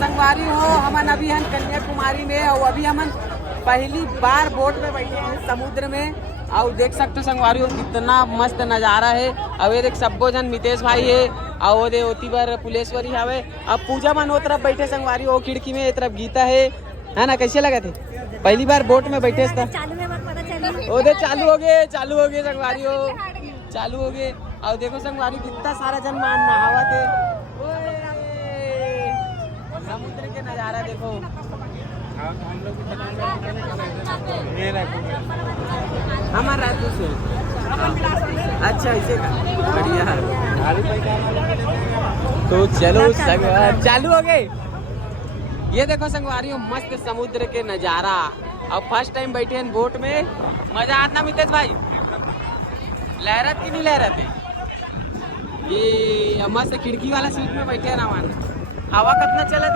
संगवारी हो हमन अभी हम कन्याकुमारी में और अभी हमन पहली बार बोट में बैठे हैं समुद्र में। और देख सकते हो संगवारी हो कितना मस्त नज़ारा है। अब ये देख सबो जन मितेश भाई है और दे ओती बार पुलेश्वरी हवे। अब पूजा मन वो तरफ बैठे संगवारी हो खिड़की में, ये तरफ गीता है ना। कैसे लगा थे पहली बार बोट में बैठे ओ दे चालू हो गए संगवारी हो चालू हो गए। और देखो संगवारी कितना सारा जन मान नहावा थे। समुद्र के नज़ारा देखो। हमारा रायपुर से। अच्छा इसे का बढ़िया है। तो चलो चालू हो गए। ये देखो संगवारी हो मस्त समुद्र के नज़ारा। अब फर्स्ट टाइम बैठे हैं बोट में, मजा आता मितेश भाई। लहरत की नहीं लहरत है ये मस्त खिड़की वाला सीट में बैठे हैं ना, हवा कितना चला।